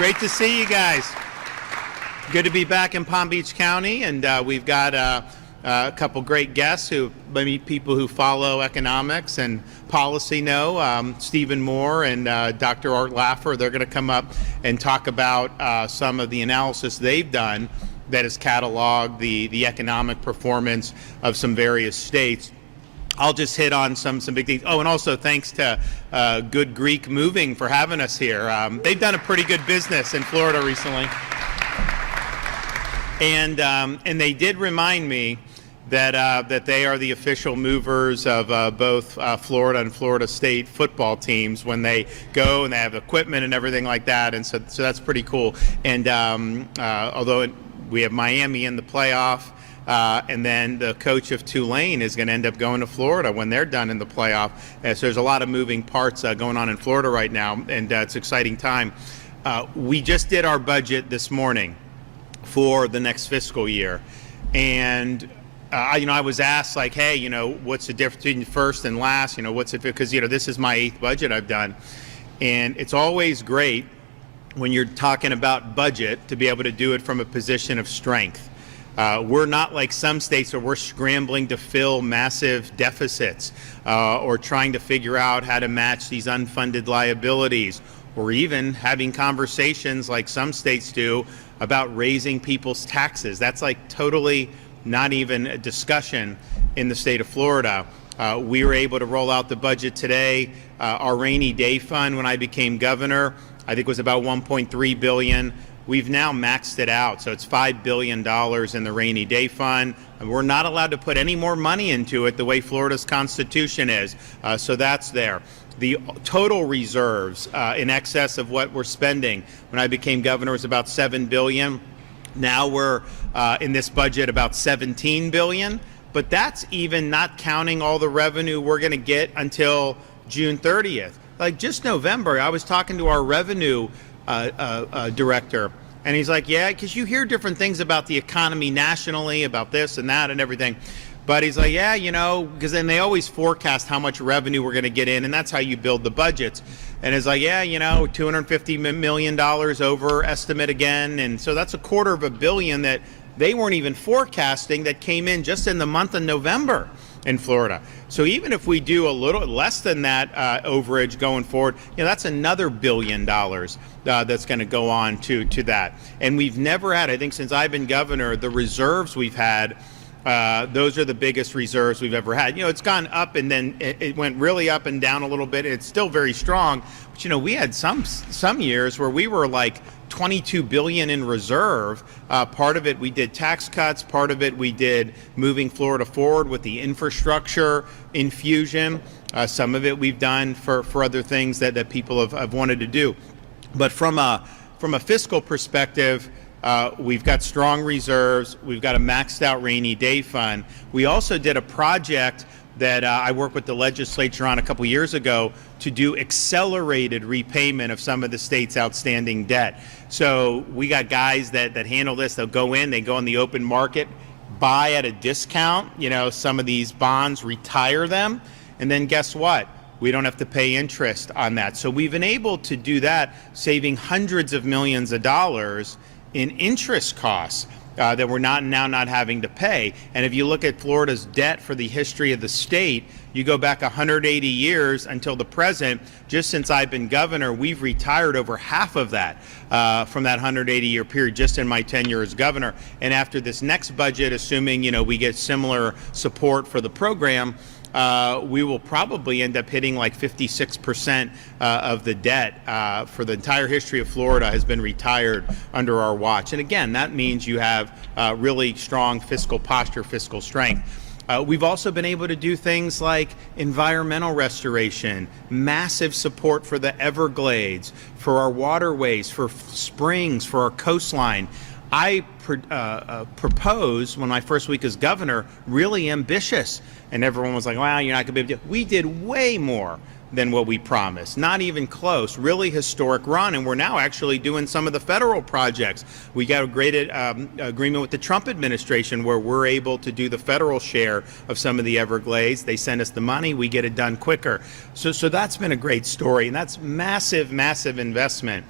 Great to see you guys. Good to be back in Palm Beach County, and we've got a couple great guests who maybe people who follow economics and policy know. Stephen Moore and Dr. Art Laffer, they're going to come up and talk about some of the analysis they've done that has cataloged the economic performance of some various states. I'll just hit on some big things. Oh, and also thanks to Good Greek Moving for having us here. They've done a pretty good business in Florida recently. And they did remind me that they are the official movers of both Florida and Florida State football teams when they go and they have equipment and everything like that. And so that's pretty cool. And although we have Miami in the playoff, and then the coach of Tulane is going to end up going to Florida when they're done in the playoff. So there's a lot of moving parts going on in Florida right now, and it's an exciting time. We just did our budget this morning for the next fiscal year, and I was asked, like, hey, what's the difference between first and last? What's it, because this is my 8th budget I've done, and it's always great when you're talking about budget to be able to do it from a position of strength. We're not like some states where we're scrambling to fill massive deficits or trying to figure out how to match these unfunded liabilities, or even having conversations like some states do about raising people's taxes. That's like totally not even a discussion in the state of Florida. We were able to roll out the budget today. Our rainy day fund, when I became governor, I think was about $1.3 billion. We've now maxed it out, so it's $5 billion in the rainy day fund. And we're not allowed to put any more money into it the way Florida's constitution is, so that's there. The total reserves in excess of what we're spending when I became governor was about $7 billion. Now we're in this budget about $17 billion, but that's even not counting all the revenue we're going to get until June 30th. Like just November, I was talking to our revenue director, and he's like, yeah, because you hear different things about the economy nationally, about this and that and everything. But he's like, yeah, because then they always forecast how much revenue we're going to get in, and that's how you build the budgets. And it's like, yeah, $250 million over estimate again. And so that's $250 million that they weren't even forecasting that came in just in the month of November in Florida. So even if we do a little less than that overage going forward, that's another $1 billion that's going to go on to that. And we've never had, I think since I've been governor, the reserves we've had, those are the biggest reserves we've ever had. It's gone up, and then it went really up and down a little bit. It's still very strong, but we had some years where we were like $22 billion in reserve. Part of it we did tax cuts, part of it we did moving Florida forward with the infrastructure infusion. Some of it we've done for other things that people have wanted to do. But from a fiscal perspective, we've got strong reserves. We've got a maxed out rainy day fund. We also did a project that I worked with the legislature on a couple years ago to do accelerated repayment of some of the state's outstanding debt. So we got guys that handle this. They'll go in, they go on the open market, buy at a discount, some of these bonds, retire them, and then guess what? We don't have to pay interest on that. So we've been able to do that, saving hundreds of millions of dollars in interest costs that we're now not having to pay. And if you look at Florida's debt for the history of the state, you go back 180 years until the present. Just since I've been governor, we've retired over half of that from that 180-year period just in my tenure as governor. And after this next budget, assuming we get similar support for the program, we will probably end up hitting like 56% of the debt for the entire history of Florida has been retired under our watch. And again, that means you have really strong fiscal posture, fiscal strength. We've also been able to do things like environmental restoration, massive support for the Everglades, for our waterways, for springs, for our coastline. I proposed when my first week as governor, really ambitious. And everyone was like, well, you're not going to be able to do it. We did way more than what we promised. Not even close. Really historic run. And we're now actually doing some of the federal projects. We got a great agreement with the Trump administration where we're able to do the federal share of some of the Everglades. They send us the money. We get it done quicker. So that's been a great story. And that's massive, massive investment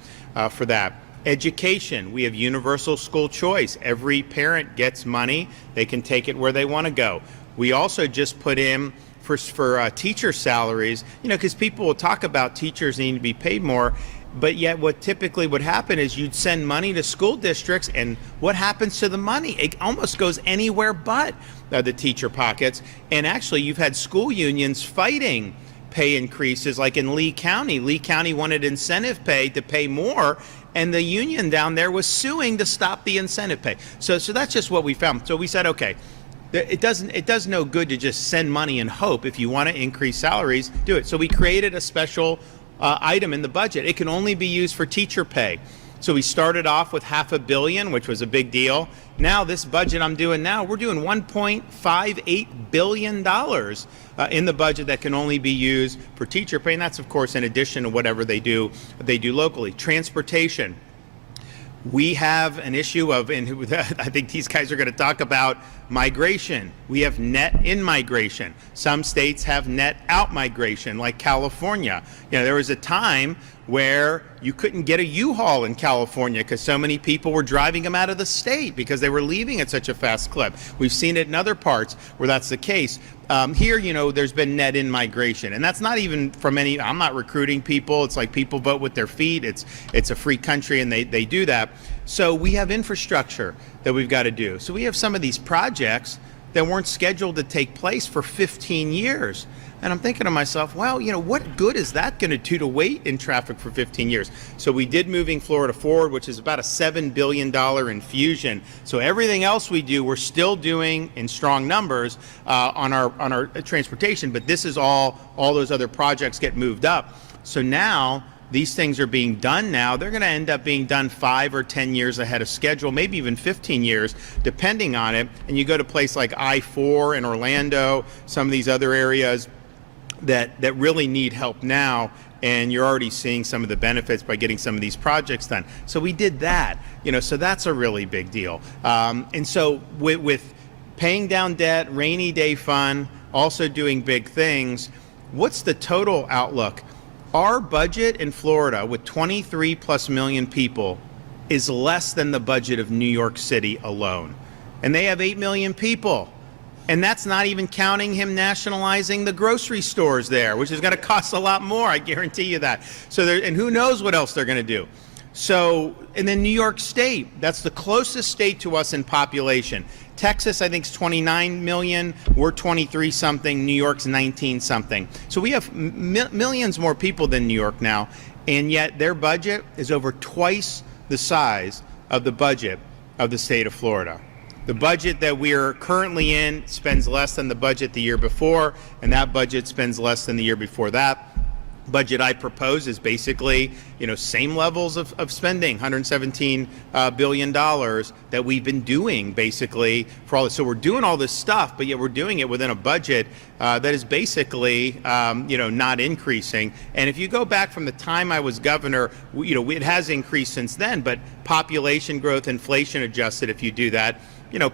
for that. Education, we have universal school choice. Every parent gets money. They can take it where they want to go. We also just put in for teacher salaries, because people will talk about teachers needing to be paid more, but yet what typically would happen is you'd send money to school districts, and what happens to the money? It almost goes anywhere but the teacher pockets. And actually, you've had school unions fighting pay increases, like in Lee County. Lee County wanted incentive pay to pay more, and the union down there was suing to stop the incentive pay. So that's just what we found. So we said, okay, it does no good to just send money and hope. If you want to increase salaries, do it. So we created a special item in the budget. It can only be used for teacher pay. So we started off with $500 million, which was a big deal. Now this budget I'm doing now, we're doing $1.58 billion in the budget that can only be used for teacher pay. And that's, of course, in addition to whatever they do locally. Transportation. We have an issue of, and I think these guys are going to talk about, migration. We have net in migration. Some states have net out migration, like California. There was a time where you couldn't get a U-Haul in California because so many people were driving them out of the state because they were leaving at such a fast clip. We've seen it in other parts where that's the case. Here, there's been net in migration, and that's not even from any, I'm not recruiting people. It's like people vote with their feet. It's a free country, and they do that. So we have infrastructure that we've got to do. So we have some of these projects that weren't scheduled to take place for 15 years. And I'm thinking to myself, well, what good is that going to do to wait in traffic for 15 years? So we did Moving Florida Forward, which is about a $7 billion infusion. So everything else we do, we're still doing in strong numbers on our transportation, but this is all those other projects get moved up. So now these things are being done now. They're going to end up being done 5 or 10 years ahead of schedule, maybe even 15 years, depending on it. And you go to a place like I-4 in Orlando, some of these other areas that really need help now, and you're already seeing some of the benefits by getting some of these projects done. So we did that, so that's a really big deal. And so with paying down debt, rainy day fund, also doing big things, what's the total outlook? Our budget in Florida with 23+ million people is less than the budget of New York City alone. And they have 8 million people. And that's not even counting him nationalizing the grocery stores there, which is going to cost a lot more, I guarantee you that. So and who knows what else they're going to do. So, and then New York State, that's the closest state to us in population. Texas, I think, is 29 million. We're 23 something. New York's 19 something. So we have millions more people than New York now, and yet their budget is over twice the size of the budget of the state of Florida. The budget that we're currently in spends less than the budget the year before, and that budget spends less than the year before that. Budget I propose is basically, same levels of spending, $117 billion that we've been doing basically for all this. So we're doing all this stuff, but yet we're doing it within a budget that is basically, not increasing. And if you go back from the time I was governor, it has increased since then, but population growth, inflation adjusted, if you do that,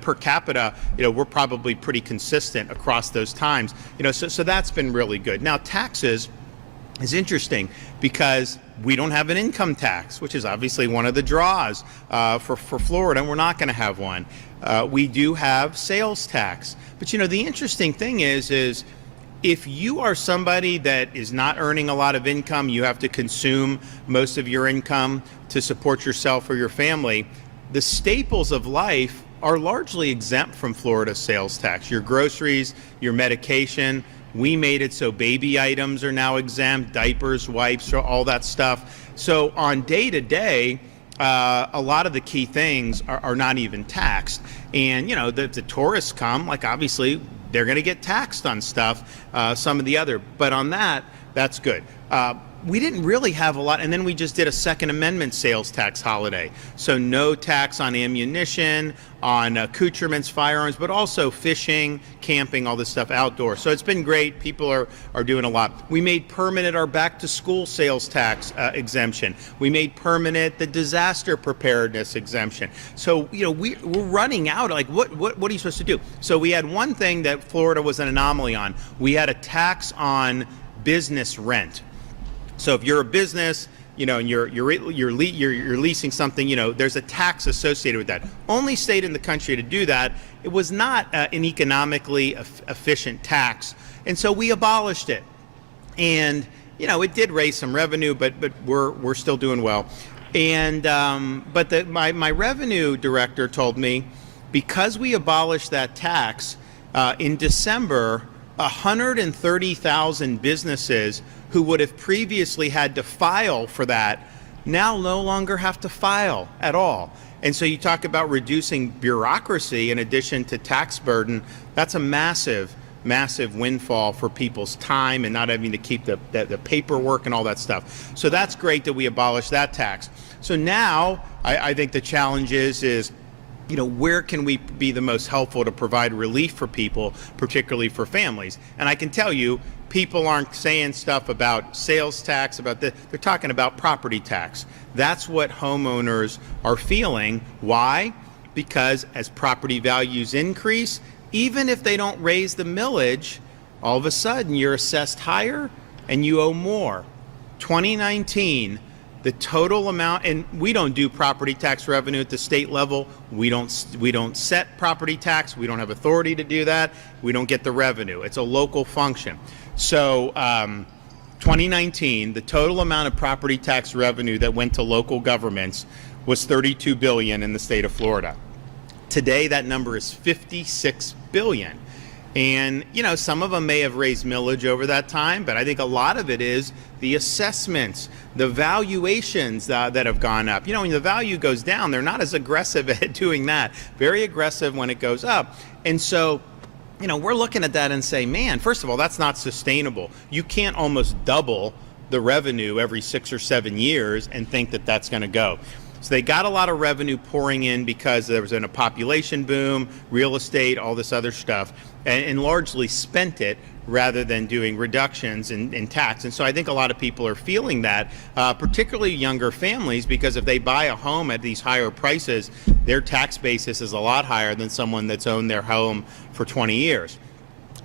per capita, we're probably pretty consistent across those times. So that's been really good. Now, taxes is interesting because we don't have an income tax, which is obviously one of the draws for Florida, and we're not going to have one. We do have sales tax. But, the interesting thing is if you are somebody that is not earning a lot of income, you have to consume most of your income to support yourself or your family, the staples of life are largely exempt from Florida sales tax. Your groceries, your medication. We made it so baby items are now exempt, diapers, wipes, all that stuff. So on day to day, a lot of the key things are not even taxed. And, the tourists come, like obviously they're going to get taxed on stuff, some of the other. But on that, that's good. We didn't really have a lot, and then we just did a Second Amendment sales tax holiday. So no tax on ammunition, on accoutrements, firearms, but also fishing, camping, all this stuff outdoors. So it's been great. People are doing a lot. We made permanent our back-to-school sales tax exemption. We made permanent the disaster preparedness exemption. So, we're running out. Like, what are you supposed to do? So we had one thing that Florida was an anomaly on. We had a tax on business rent. So if you're a business and you're leasing something, there's a tax associated with that. Only state in the country to do that. It was not an economically efficient tax, and so we abolished it. And it did raise some revenue, but we're still doing well. And but my revenue director told me, because we abolished that tax in December, 130,000 businesses who would have previously had to file for that now no longer have to file at all. And so you talk about reducing bureaucracy in addition to tax burden. That's a massive windfall for people's time and not having to keep the paperwork and all that stuff. So that's great that we abolished that tax. So now I think the challenge is where can we be the most helpful to provide relief for people, particularly for families? And I can tell you, people aren't saying stuff about sales tax, they're talking about property tax. That's what homeowners are feeling. Why? Because as property values increase, even if they don't raise the millage, all of a sudden you're assessed higher and you owe more. 2019, the total amount, and we don't do property tax revenue at the state level. We don't set property tax. We don't have authority to do that. We don't get the revenue. It's a local function. So 2019, the total amount of property tax revenue that went to local governments was $32 billion in the state of Florida. Today, that number is $56 billion. And, some of them may have raised millage over that time, but I think a lot of it is the assessments, the valuations that have gone up. When the value goes down, they're not as aggressive at doing that. Very aggressive when it goes up. And so, we're looking at that and say, man, first of all, that's not sustainable. You can't almost double the revenue every 6 or 7 years and think that that's going to go. So they got a lot of revenue pouring in because there was a population boom, real estate, all this other stuff, and largely spent it rather than doing reductions in tax. And so I think a lot of people are feeling that, particularly younger families, because if they buy a home at these higher prices, their tax basis is a lot higher than someone that's owned their home for 20 years.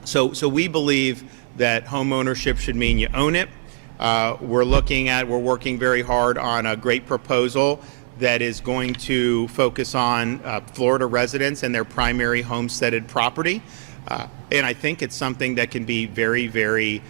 So we believe that home ownership should mean you own it. We're working very hard on a great proposal that is going to focus on Florida residents and their primary homesteaded property. And I think it's something that can be very, very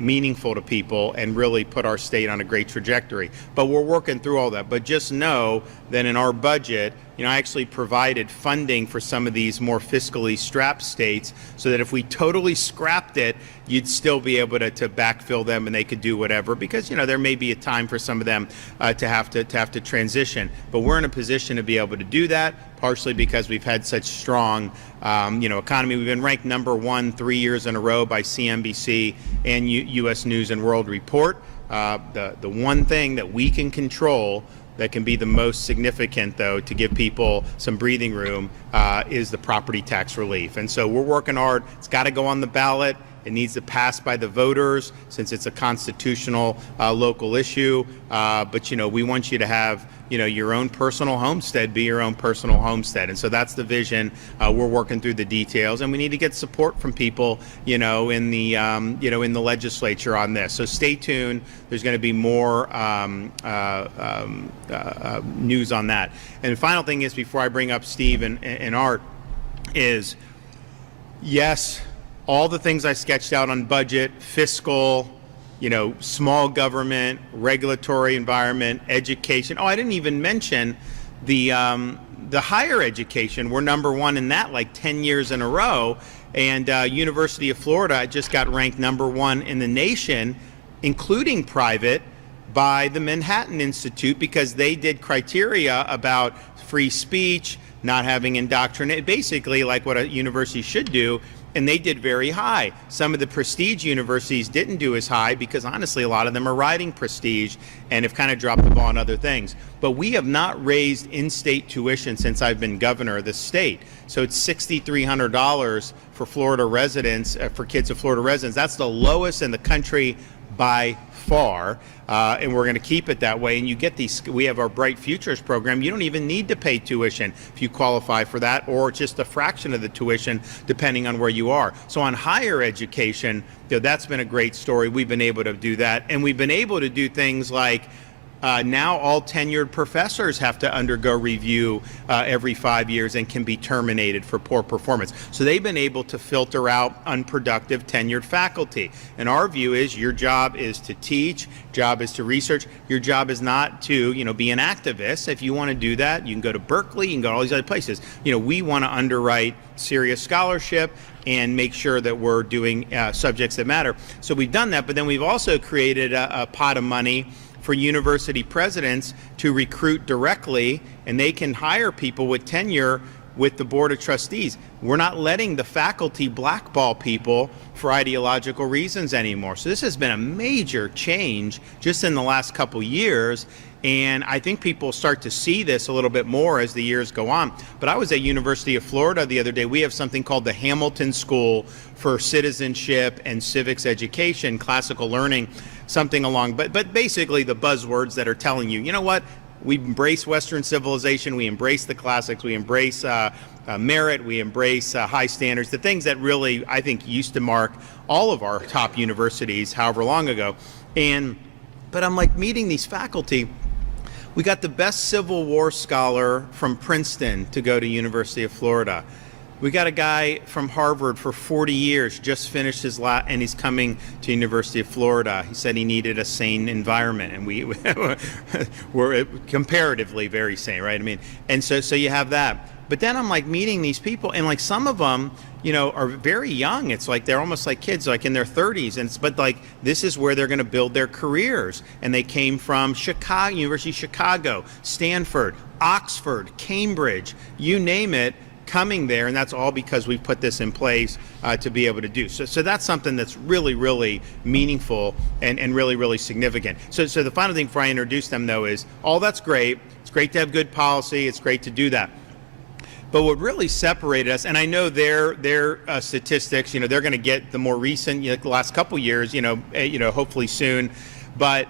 meaningful to people and really put our state on a great trajectory. But we're working through all that. But just know that in our budget, I actually provided funding for some of these more fiscally strapped states so that if we totally scrapped it, you'd still be able to backfill them and they could do whatever, because there may be a time for some of them to have to transition. But we're in a position to be able to do that, partially because we've had such strong economy. We've been ranked #1 3 years in a row by CNBC and U.S. News and World Report. The one thing that we can control that can be the most significant, though, to give people some breathing room is the property tax relief. And so we're working hard. It's got to go on the ballot. It needs to pass by the voters since it's a constitutional local issue. But we want you to have your own personal homestead be your own personal homestead. And so that's the vision. We're working through the details, and we need to get support from people in the legislature on this. So stay tuned. There's going to be more news on that. And the final thing is, before I bring up Steve and Art, is yes, all the things I sketched out on budget, fiscal, small government, regulatory environment, education. Oh, I didn't even mention the higher education. We're #1 in that, like 10 years in a row. And University of Florida just got ranked #1 in the nation, including private, by the Manhattan Institute, because they did criteria about free speech, not having indoctrination, basically like what a university should do. And they did very high. Some of the prestige universities didn't do as high because, honestly, a lot of them are riding prestige and have kind of dropped the ball on other things. But we have not raised in-state tuition since I've been governor of the state. So it's $6,300 for Florida residents, for kids of Florida residents. That's the lowest in the country by far, and we're going to keep it that way. And you get these, we have our Bright Futures program. You don't even need to pay tuition if you qualify for that, or just a fraction of the tuition depending on where you are. So on higher education, that's been a great story. We've been able to do that, and we've been able to do things like Now all tenured professors have to undergo review every 5 years and can be terminated for poor performance. So they've been able to filter out unproductive tenured faculty. And our view is your job is to teach, job is to research. Your job is not to, be an activist. If you want to do that, you can go to Berkeley, you can go to all these other places. We want to underwrite serious scholarship and make sure that we're doing subjects that matter. So we've done that, but then we've also created a pot of money for university presidents to recruit directly, and they can hire people with tenure with the Board of Trustees. We're not letting the faculty blackball people for ideological reasons anymore. So this has been a major change just in the last couple years, and I think people start to see this a little bit more as the years go on. But I was at University of Florida the other day. We have something called the Hamilton School for Citizenship and Civics Education, Classical Learning, something along, but basically the buzzwords that are telling you, what, we embrace Western civilization, we embrace the classics, we embrace merit, we embrace high standards, the things that really, I think, used to mark all of our top universities however long ago. But I'm like meeting these faculty. We got the best Civil War scholar from Princeton to go to University of Florida. We got a guy from Harvard for 40 years, just finished his and he's coming to University of Florida. He said he needed a sane environment, and we're comparatively very sane, right? I mean, and so you have that. But then I'm like meeting these people, and like some of them, are very young. It's like they're almost like kids, like in their 30s. But like this is where they're going to build their careers. And they came from Chicago, University of Chicago, Stanford, Oxford, Cambridge, you name it, coming there, and that's all because we put this in place to be able to do. So that's something that's really, really meaningful and really, really significant. So the final thing before I introduce them, though, is all that's great. It's great to have good policy. It's great to do that. But what really separated us, and I know their statistics, they're going to get the more recent, the last couple years, hopefully soon. But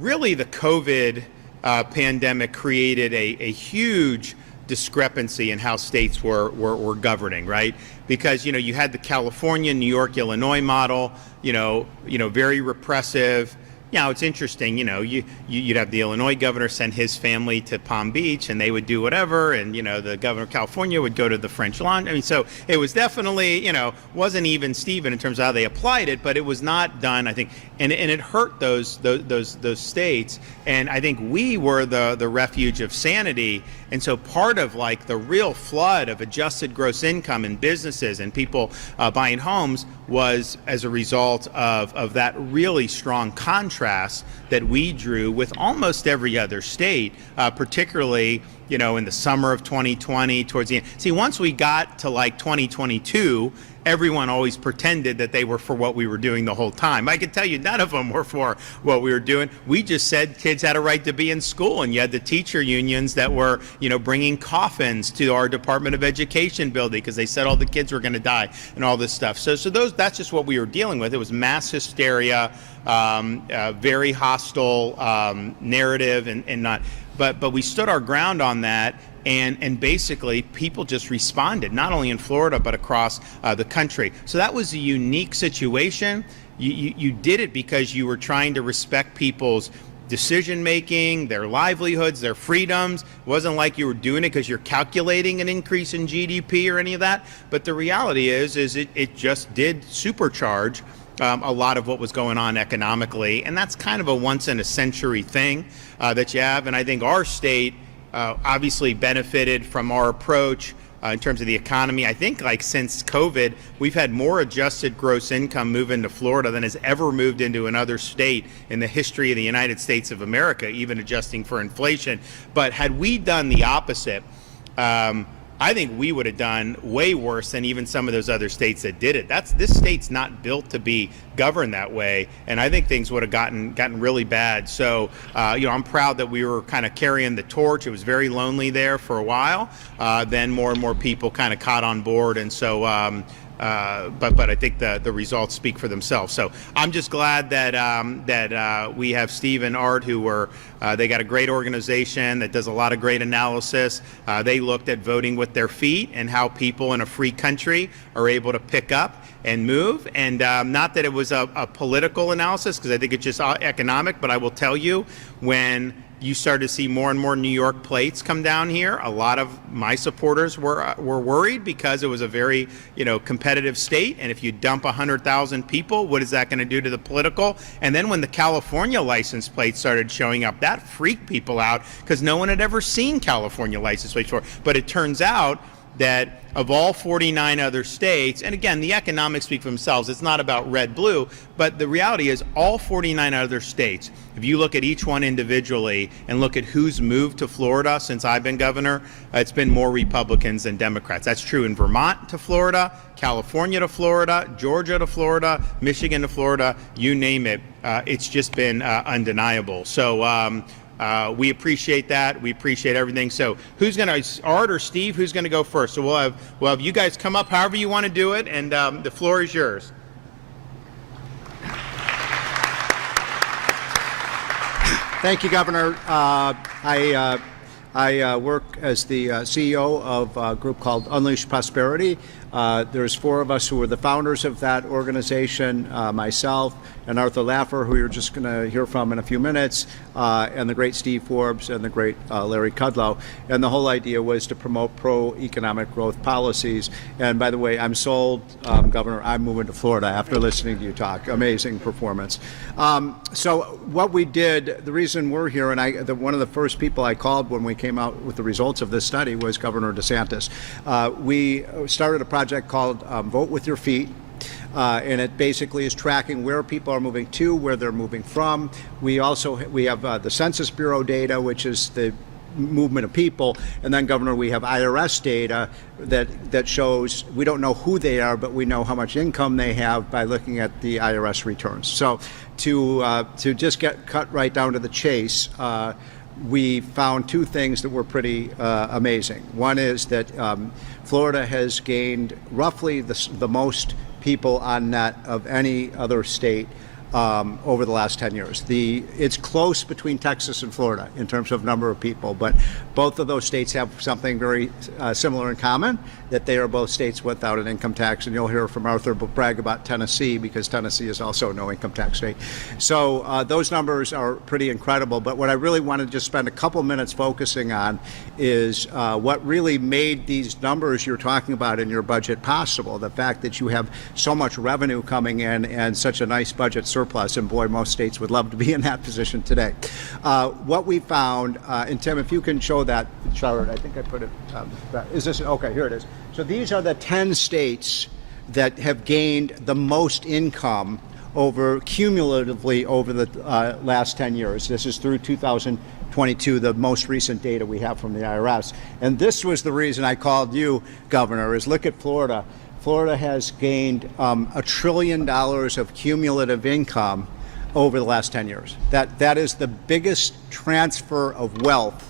really, the COVID pandemic created a huge discrepancy in how states were governing, right? Because you had the California, New York, Illinois model, very repressive. It's interesting, you'd have the Illinois governor send his family to Palm Beach and they would do whatever, and the governor of California would go to the French Lawn. I mean, so it was definitely, wasn't even Steven in terms of how they applied it, but it was not done, I think, and it hurt those states. And I think we were the refuge of sanity. And so part of like the real flood of adjusted gross income in businesses and people buying homes was as a result of that really strong contrast that we drew with almost every other state, particularly in the summer of 2020 towards the end. See, once we got to like 2022, everyone always pretended that they were for what we were doing the whole time. I can tell you none of them were for what we were doing. We just said kids had a right to be in school, and you had the teacher unions that were, bringing coffins to our Department of Education building because they said all the kids were going to die and all this stuff. So that's just what we were dealing with. It was mass hysteria, very hostile narrative, and not. But we stood our ground on that. And basically, people just responded, not only in Florida, but across the country. So that was a unique situation. You did it because you were trying to respect people's decision-making, their livelihoods, their freedoms. It wasn't like you were doing it because you're calculating an increase in GDP or any of that. But the reality is it just did supercharge a lot of what was going on economically. And that's kind of a once-in-a-century thing that you have. And I think our state obviously benefited from our approach in terms of the economy. I think like since COVID, we've had more adjusted gross income move into Florida than has ever moved into another state in the history of the United States of America, even adjusting for inflation. But had we done the opposite, I think we would have done way worse than even some of those other states that did it. This state's not built to be governed that way, and I think things would have gotten really bad. So, I'm proud that we were kind of carrying the torch. It was very lonely there for a while. Then more and more people kind of caught on board, and so but I think the results speak for themselves. So I'm just glad that we have Steve and Art, who were they got a great organization that does a lot of great analysis. They looked at voting with their feet and how people in a free country are able to pick up and move, and not that it was a political analysis, because I think it's just economic, but I will tell you, when you start to see more and more New York plates come down here, a lot of my supporters were worried, because it was a very competitive state, and if you dump 100,000 people, what is that going to do to the political? And then when the California license plates started showing up, that freaked people out, because no one had ever seen California license plates before. But it turns out that of all 49 other states, and again, the economics speak for themselves, it's not about red, blue, but the reality is all 49 other states, if you look at each one individually and look at who's moved to Florida since I've been governor, it's been more Republicans than Democrats. That's true in Vermont to Florida, California to Florida, Georgia to Florida, Michigan to Florida, you name it. It's just been undeniable. So we appreciate that. We appreciate everything. So who's going to, Art or Steve, who's going to go first? So we'll have you guys come up however you want to do it, and the floor is yours. Thank you, Governor. I work as the CEO of a group called Unleash Prosperity. There's 4 of us who are the founders of that organization, myself and Arthur Laffer, who you're just going to hear from in a few minutes, and the great Steve Forbes and the great Larry Kudlow. And the whole idea was to promote pro-economic growth policies. And by the way, I'm sold, Governor, I'm moving to Florida after listening to you talk. Amazing performance. So what we did, the reason we're here, and one of the first people I called when we came out with the results of this study was Governor DeSantis. We started a project called Vote With Your Feet. And it basically is tracking where people are moving to, where they're moving from. We have the Census Bureau data, which is the movement of people, and then, Governor, we have IRS data that shows we don't know who they are, but we know how much income they have by looking at the IRS returns. So to just get cut right down to the chase, we found 2 things that were pretty amazing. One is that Florida has gained roughly the most people on net of any other state over the last 10 years. It's close between Texas and Florida in terms of number of people, but both of those states have something very similar in common, that they are both states without an income tax. And you'll hear from Arthur brag about Tennessee, because Tennessee is also no income tax state. So those numbers are pretty incredible. But what I really want to just spend a couple minutes focusing on is what really made these numbers you're talking about in your budget possible. The fact that you have so much revenue coming in and such a nice budget surplus, and boy, most states would love to be in that position today. What we found, and Tim, if you can show that chart, I think I put it, is this, okay, here it is. So these are the 10 states that have gained the most income cumulatively over the last 10 years. This is through 2022, the most recent data we have from the IRS. And this was the reason I called you, Governor, is look at Florida. Florida has gained $1 trillion of cumulative income over the last 10 years. That is the biggest transfer of wealth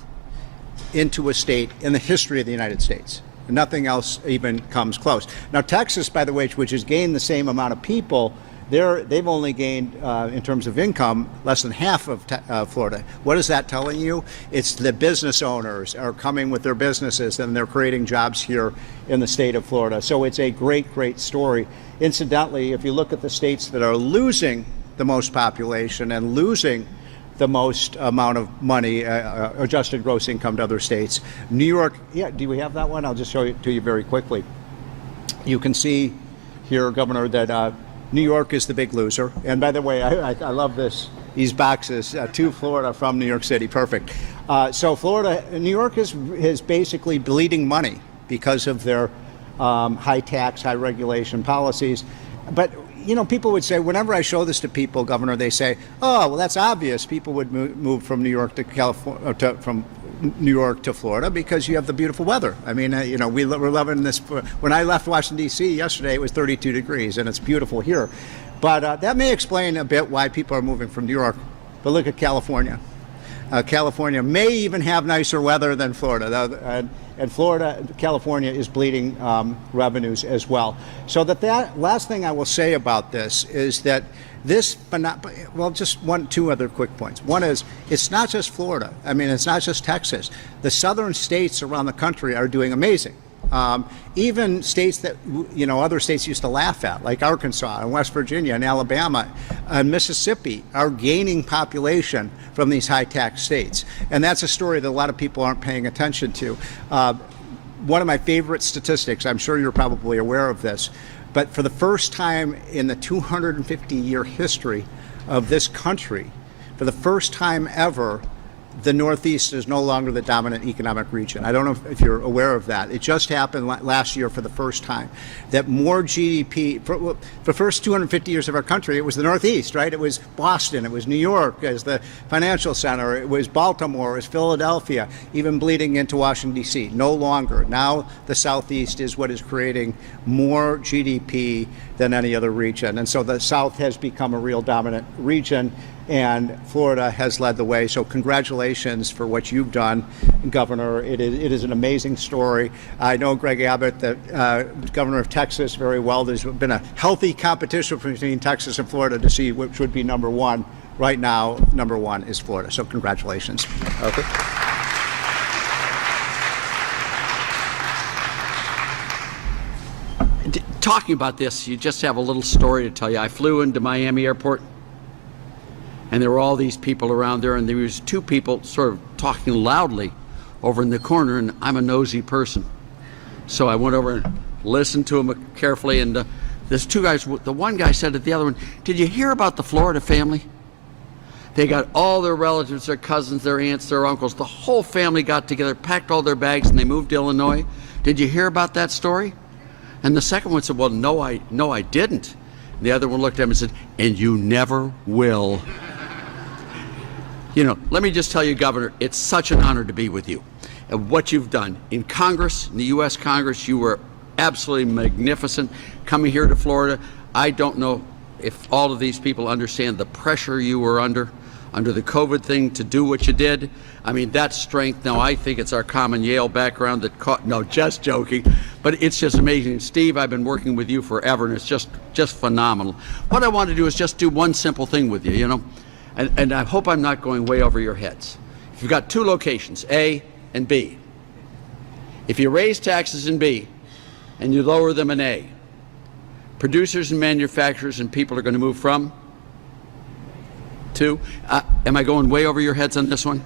into a state in the history of the United States. Nothing else even comes close. Now, Texas, by the way, which has gained the same amount of people, they've only gained, in terms of income, less than half of Florida. What is that telling you? It's the business owners are coming with their businesses, and they're creating jobs here in the state of Florida. So it's a great, great story. Incidentally, if you look at the states that are losing the most population and losing the most amount of money, adjusted gross income to other states, New York, yeah, do we have that one? I'll just show it to you very quickly. You can see here, Governor, that New York is the big loser. And by the way, I love these boxes, to Florida from New York City, perfect. So New York is basically bleeding money because of their high tax, high regulation policies. But people would say, whenever I show this to people, Governor, they say, oh, well, that's obvious. People would move from New York to California, from New York to Florida, because you have the beautiful weather. I mean, we're loving this. When I left Washington, D.C. yesterday, it was 32 degrees, and it's beautiful here. But that may explain a bit why people are moving from New York. But look at California. California may even have nicer weather than Florida. and California is bleeding revenues as well. So that last thing I will say about this is that this, well, just two other quick points. One is, it's not just Florida. I mean, it's not just Texas. The southern states around the country are doing amazing. Even states that, you know, other states used to laugh at, like Arkansas and West Virginia and Alabama and Mississippi, are gaining population from these high-tax states. And that's a story that a lot of people aren't paying attention to. One of my favorite statistics, I'm sure you're probably aware of this, but for the first time in the 250-year history of this country, for the first time ever, the Northeast is no longer the dominant economic region. I don't know if you're aware of that. It just happened last year for the first time. That more GDP, for the first 250 years of our country, it was the Northeast, right? It was Boston, it was New York as the financial center, it was Baltimore, it was Philadelphia, even bleeding into Washington, D.C. No longer. Now the Southeast is what is creating more GDP than any other region. And so the South has become a real dominant region, and Florida has led the way. So congratulations for what you've done, Governor. It is an amazing story. I know Greg Abbott, the governor of Texas, very well. There's been a healthy competition between Texas and Florida to see which would be number one. Right now, number one is Florida. So congratulations. Okay. Talking about this, you just have a little story to tell you. I flew into Miami Airport, and there were all these people around there, and there was two people sort of talking loudly over in the corner, and I'm a nosy person. So I went over and listened to them carefully, and there's two guys. The one guy said to the other one, "Did you hear about the Florida family? They got all their relatives, their cousins, their aunts, their uncles, the whole family got together, packed all their bags, and they moved to Illinois. Did you hear about that story?" And the second one said, "Well, no, I didn't." And the other one looked at him and said, "And you never will." You know, let me just tell you, Governor, it's such an honor to be with you. And what you've done in Congress, in the U.S. Congress, you were absolutely magnificent. Coming here to Florida, I don't know if all of these people understand the pressure you were under the COVID thing to do what you did. I mean, that strength. Now, I think it's our common Yale background that caught, no, just joking, but it's just amazing. Steve, I've been working with you forever, and it's just phenomenal. What I want to do is just do one simple thing with you, you know, and I hope I'm not going way over your heads. If you've got two locations, A and B, if you raise taxes in B and you lower them in A, producers and manufacturers and people are going to move from to, am I going way over your heads on this one?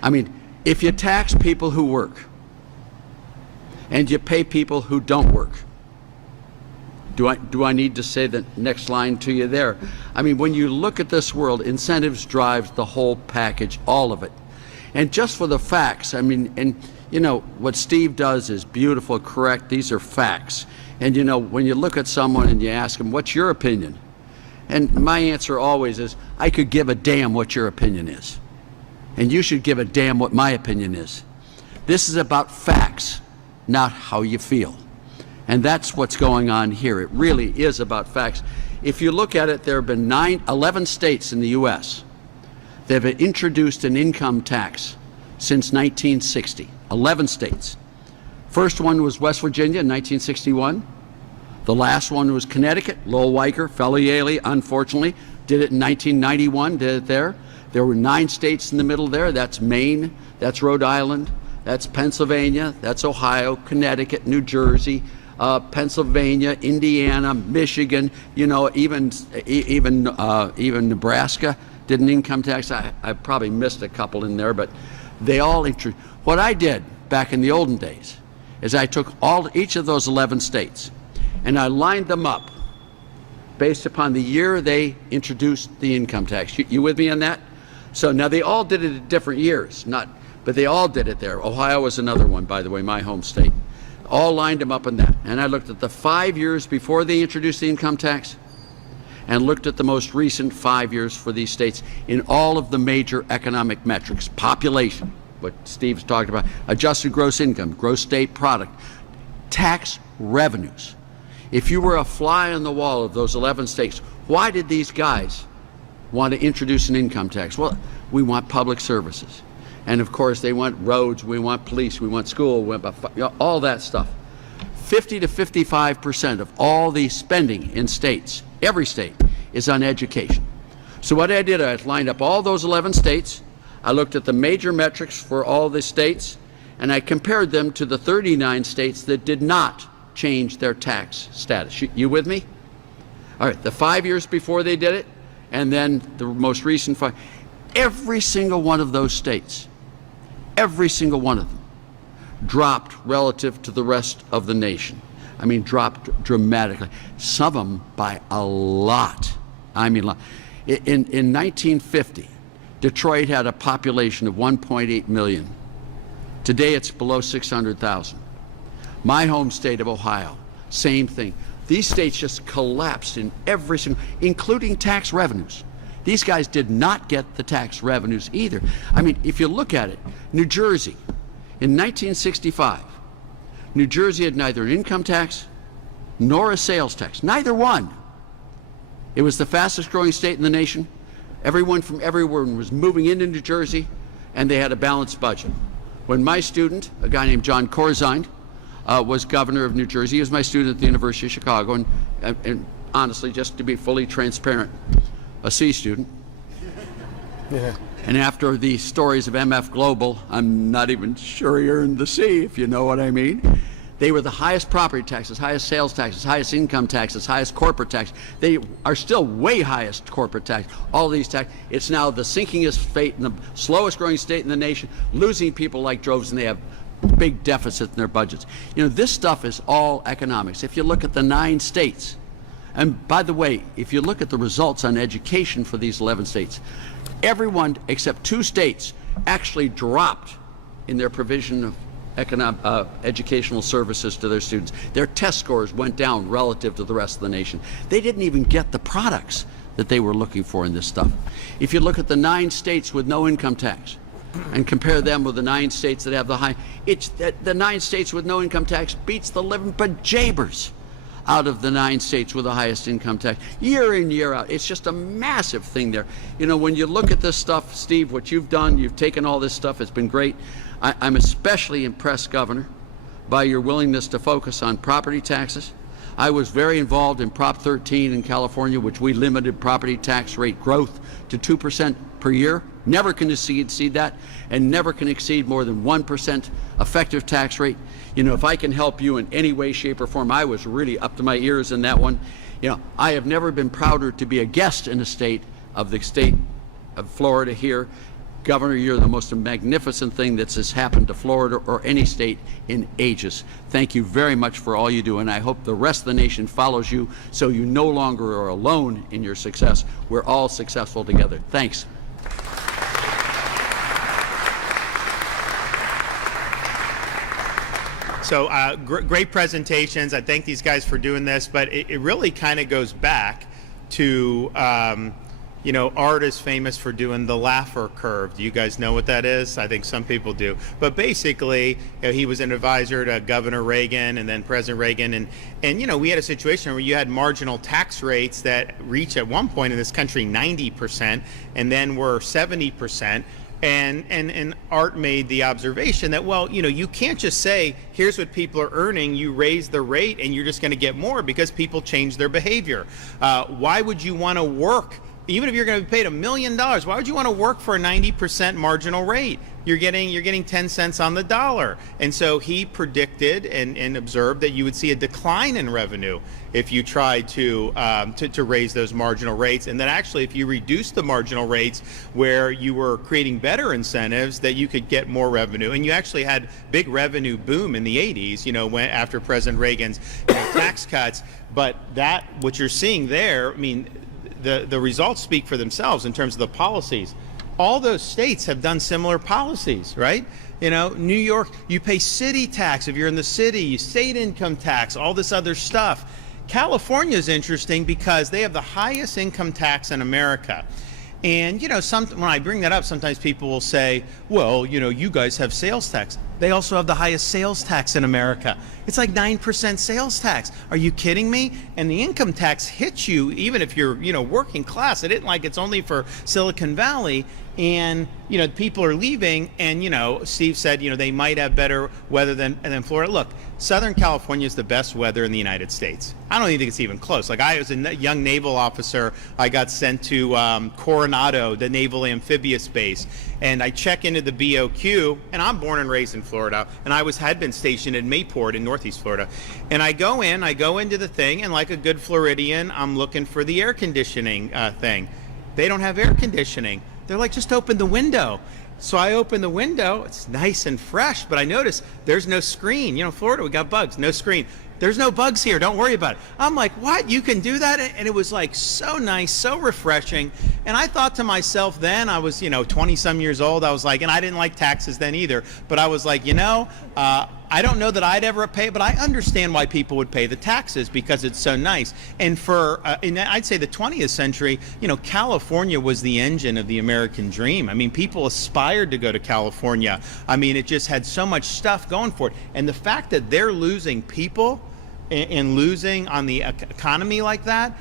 I mean, if you tax people who work and you pay people who don't work, do I need to say the next line to you there? I mean, when you look at this world, incentives drives the whole package, all of it. And just for the facts, I mean, and you know, what Steve does is beautiful, correct, these are facts. And you know, when you look at someone and you ask them, what's your opinion? And my answer always is, I could give a damn what your opinion is. And you should give a damn what my opinion is. This is about facts, not how you feel. And that's what's going on here. It really is about facts. If you look at it, there have been 11 states in the U.S. that have introduced an income tax since 1960. 11 states. First one was West Virginia in 1961. The last one was Connecticut. Lowell Weicker, fellow Yaley, unfortunately, did it in 1991, did it there. There were 9 states in the middle there. That's Maine, that's Rhode Island, that's Pennsylvania, that's Ohio, Connecticut, New Jersey, Pennsylvania, Indiana, Michigan, you know, even Nebraska did an income tax. I probably missed a couple in there, but they all introduced. What I did back in the olden days is I took each of those 11 states and I lined them up based upon the year they introduced the income tax. You with me on that? So now they all did it at different years, but they all did it there. Ohio was another one, by the way, my home state. All lined them up on that. And I looked at the 5 years before they introduced the income tax and looked at the most recent 5 years for these states in all of the major economic metrics. Population, what Steve's talked about, adjusted gross income, gross state product, tax revenues. If you were a fly on the wall of those 11 states, why did these guys want to introduce an income tax? Well, we want public services. And of course, they want roads, we want police, we want school, we want, all that stuff. 50 to 55% of all the spending in states, every state, is on education. So what I did, I lined up all those 11 states, I looked at the major metrics for all the states, and I compared them to the 39 states that did not change their tax status. You with me? All right, the 5 years before they did it, and then the most recent 5. Every single one of those states, every single one of them, dropped relative to the rest of the nation. I mean, dropped dramatically. Some of them by a lot. I mean, a lot. In 1950, Detroit had a population of 1.8 million. Today it's below 600,000. My home state of Ohio, same thing. These states just collapsed in every single, including tax revenues. These guys did not get the tax revenues either. I mean, if you look at it, New Jersey, in 1965, New Jersey had neither an income tax nor a sales tax, neither one. It was the fastest growing state in the nation. Everyone from everywhere was moving into New Jersey, and they had a balanced budget. When my student, a guy named John Corzine, was governor of New Jersey, he was my student at the University of Chicago, and honestly, just to be fully transparent, a C student. Yeah. And after the stories of MF Global, I'm not even sure he earned the C, if you know what I mean. They were the highest property taxes, highest sales taxes, highest income taxes, highest corporate tax. They are still way highest corporate tax. All these tax. It's now the sinkingest fate in the slowest growing state in the nation, losing people like droves, and they have big deficits in their budgets. You know, this stuff is all economics. If you look at the 9 states, and by the way, if you look at the results on education for these 11 states, everyone except 2 states actually dropped in their provision of educational services to their students. Their test scores went down relative to the rest of the nation. They didn't even get the products that they were looking for in this stuff. If you look at the 9 states with no income tax and compare them with the 9 states that have the high, the 9 states with no income tax beats the living bejabbers out of the 9 states with the highest income tax, year in, year out. It's just a massive thing there. You know, when you look at this stuff, Steve, what you've done, you've taken all this stuff, it's been great. I'm especially impressed, Governor, by your willingness to focus on property taxes. I was very involved in Prop 13 in California, which we limited property tax rate growth to 2% per year. Never can exceed that, and never can exceed more than 1% effective tax rate. You know, if I can help you in any way, shape, or form, I was really up to my ears in that one. You know, I have never been prouder to be a guest in a state of Florida here. Governor, you're the most magnificent thing that's has happened to Florida or any state in ages. Thank you very much for all you do, and I hope the rest of the nation follows you so you no longer are alone in your success. We're all successful together. Thanks. So great presentations. I thank these guys for doing this, but it really kind of goes back to you know, Art is famous for doing the Laffer curve. Do you guys know what that is? I think some people do. But basically, you know, he was an advisor to Governor Reagan and then President Reagan. And you know, we had a situation where you had marginal tax rates that reached at one point in this country 90% and then were 70%. And Art made the observation that, well, you know, you can't just say, here's what people are earning, you raise the rate and you're just going to get more because people change their behavior. Why would you want to work? Even if you're going to be paid $1 million, why would you want to work for a 90% marginal rate? You're getting 10 cents on the dollar. And so he predicted and observed that you would see a decline in revenue if you tried to raise those marginal rates. And that actually, if you reduce the marginal rates where you were creating better incentives, that you could get more revenue. And you actually had big revenue boom in the 80s, you know, after President Reagan's tax cuts. But what you're seeing there, I mean, the results speak for themselves in terms of the policies. All those states have done similar policies, right? You know, New York, you pay city tax if you're in the city, state income tax, all this other stuff. California is interesting because they have the highest income tax in America. And, you know, when I bring that up, sometimes people will say, well, you know, you guys have sales tax. They also have the highest sales tax in America. It's like 9% sales tax. Are you kidding me? And the income tax hits you even if you're, you know, working class. It isn't like it's only for Silicon Valley. And you know, people are leaving, and, you know, Steve said, you know, they might have better weather than Florida. Look, Southern California is the best weather in the United States. I don't even think it's even close. Like, I was a young naval officer. I got sent to Coronado, the Naval Amphibious Base, and I check into the BOQ, and I'm born and raised in Florida, and had been stationed in Mayport in Northeast Florida. And I go into the thing, and like a good Floridian, I'm looking for the air conditioning thing. They don't have air conditioning. They're like, just open the window. So I open the window, it's nice and fresh, but I notice there's no screen. You know, Florida, we got bugs, no screen. There's no bugs here, don't worry about it. I'm like, what, you can do that? And it was like so nice, so refreshing. And I thought to myself then, I was, you know, 20 some years old, I was like, and I didn't like taxes then either, but I was like, you know, I don't know that I'd ever pay, but I understand why people would pay the taxes because it's so nice. And for, I'd say the 20th century, you know, California was the engine of the American dream. I mean, people aspired to go to California. I mean, it just had so much stuff going for it. And the fact that they're losing people and losing on the economy like that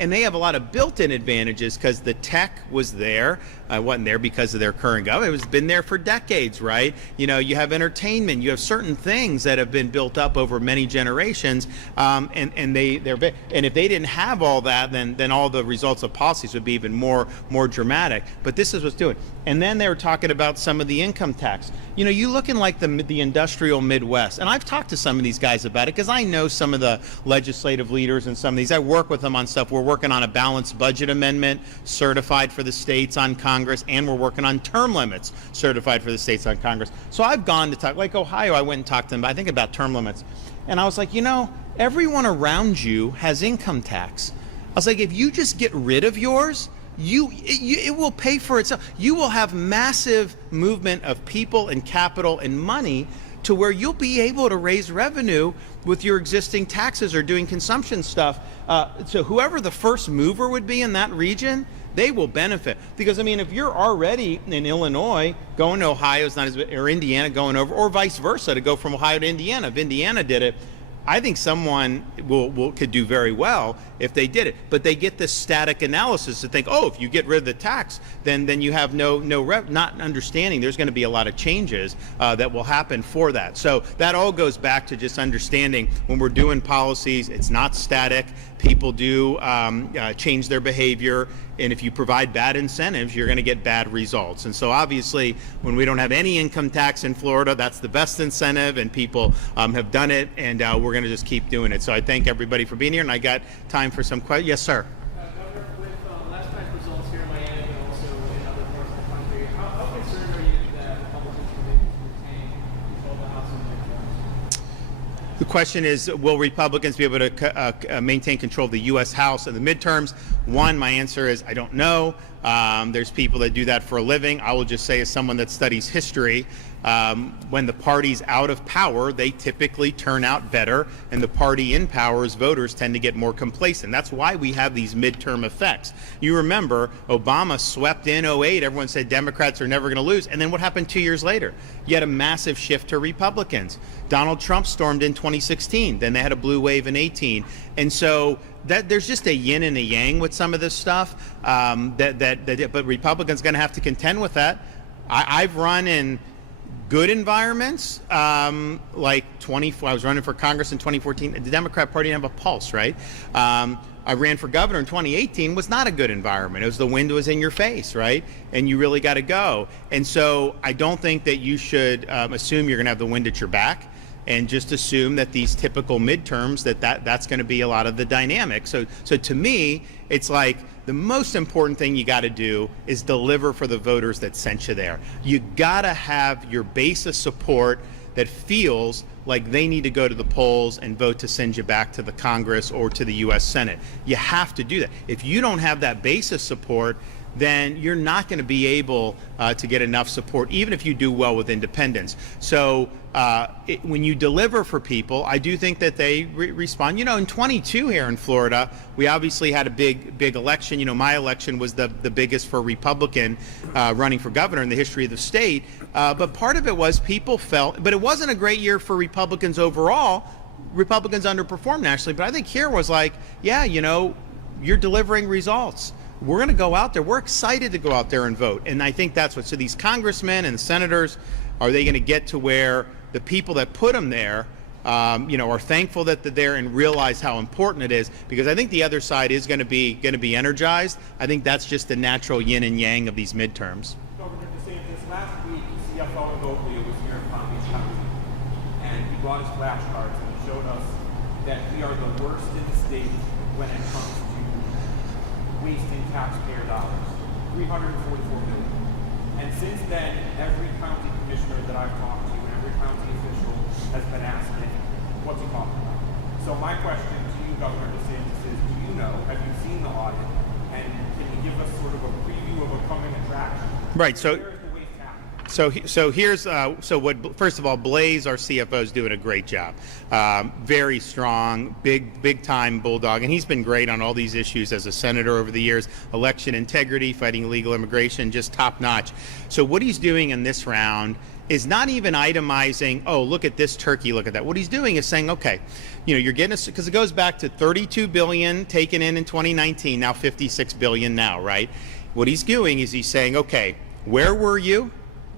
and they have a lot of built-in advantages because the tech was there. Wasn't there because of their current government. It's been there for decades, right? You know, you have entertainment, you have certain things that have been built up over many generations, and if they didn't have all that, then all the results of policies would be even more dramatic. But this is what's doing. And then they were talking about some of the income tax. You know, you look in like the industrial Midwest, and I've talked to some of these guys about it because I know some of the legislative leaders and some of these. I work with them on stuff. We're working on a balanced budget amendment certified for the states on Congress, and we're working on term limits certified for the states on Congress. So I've gone to talk, like Ohio, I went and talked to them, I think about term limits. And I was like, you know, everyone around you has income tax. I was like, if you just get rid of yours, it will pay for itself. You will have massive movement of people and capital and money to where you'll be able to raise revenue with your existing taxes or doing consumption stuff. So whoever the first mover would be in that region, they will benefit. Because, I mean, if you're already in Illinois, going to Ohio is not as bad, or Indiana going over, or vice versa, to go from Ohio to Indiana. If Indiana did it, I think someone could do very well if they did it. But they get this static analysis to think, oh, if you get rid of the tax, then you have no not understanding there's going to be a lot of changes that will happen for that. So that all goes back to just understanding when we're doing policies, it's not static. People do change their behavior, and if you provide bad incentives, you're going to get bad results. And so obviously, when we don't have any income tax in Florida, that's the best incentive, and people have done it, and we're going to just keep doing it. So I thank everybody for being here, and I got time for some questions. Yes, sir. Governor, with last night's results here in Miami and also in other parts of the country, how concerned are you that Republicans will be able to retain control of the House and the midterms? The question is, will Republicans be able to maintain control of the U.S. House in the midterms? One, my answer is I don't know. There's people that do that for a living. I will just say, as someone that studies history, when the party's out of power, they typically turn out better, and the party in power's voters tend to get more complacent. That's why we have these midterm effects. You remember Obama swept in 2008. Everyone said Democrats are never going to lose. And then what happened 2 years later? You had a massive shift to Republicans. Donald Trump stormed in 2016. Then they had a blue wave in 2018. And so there's just a yin and a yang with some of this stuff. But Republicans are going to have to contend with that. I've run in good environments, I was running for Congress in 2014. The Democrat Party didn't have a pulse, right? I ran for governor in 2018, was not a good environment. It was the wind was in your face, right? And you really got to go. And so I don't think that you should assume you're going to have the wind at your back, and just assume that these typical midterms, that's going to be a lot of the dynamic. So to me, it's like the most important thing you got to do is deliver for the voters that sent you there. You got to have your base of support that feels like they need to go to the polls and vote to send you back to the Congress or to the U.S. Senate. You have to do that. If you don't have that base of support, then you're not going to be able to get enough support, even if you do well with independents. So when you deliver for people, I do think that they respond. You know, in 22 here in Florida, we obviously had a big election. You know, my election was the biggest for Republican running for governor in the history of the state. But part of it was people felt, but it wasn't a great year for Republicans overall. Republicans underperformed nationally, but I think here was like, yeah, you know, you're delivering results. we're going to go out there. We're excited to go out there and vote. And I think that's what, so these congressmen and senators, are they going to get to where the people that put them there, are thankful that they're there and realize how important it is? Because I think the other side is going to be energized. I think that's just the natural yin and yang of these midterms. Governor DeSantis, last week, CFO Oakley was here in Palm Beach County, and he brought his flashcards and he showed us that we are the worst in the state when it comes to wasting taxpayer dollars, $344 million. And since then, every county commissioner that I've talked to and every county official has been asking, what's he talking about? So my question to you, Governor DeSantis, is do you know, have you seen the audit, and can you give us sort of a preview of a coming attraction? Right, so Where is the waste happening? First of all, Blaze, our CFO, is doing a great job. Very strong, big time bulldog, and he's been great on all these issues as a senator over the years. Election integrity, fighting illegal immigration, just top notch. So what he's doing in this round is not even itemizing, oh, look at this turkey, look at that. What he's doing is saying, okay, you're getting us, because it goes back to $32 billion taken in 2019, now $56 billion now, right? What he's doing is he's saying, okay, where were you?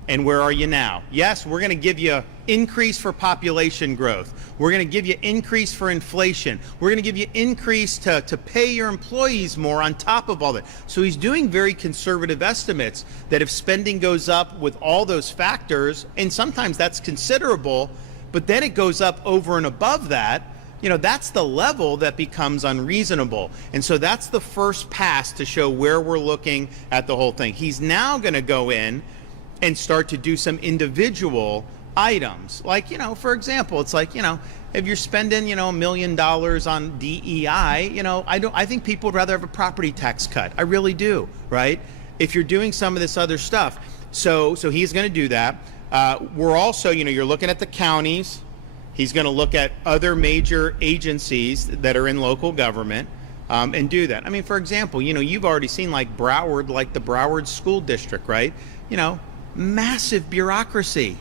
And where are you now? Yes, we're going to give you increase for population growth. We're going to give you increase for inflation. We're going to give you increase to pay your employees more on top of all that. So he's doing very conservative estimates that if spending goes up with all those factors, and sometimes that's considerable, but then it goes up over and above that, that's the level that becomes unreasonable. And so that's the first pass to show where we're looking at the whole thing. He's now going to go in and start to do some individual items. Like, for example, it's like, if you're spending, $1 million on DEI, I think people would rather have a property tax cut. I really do, right? If you're doing some of this other stuff. So he's going to do that. We're also, you're looking at the counties. He's going to look at other major agencies that are in local government and do that. I mean, for example, you've already seen like Broward, like the Broward School District, right? Massive bureaucracy,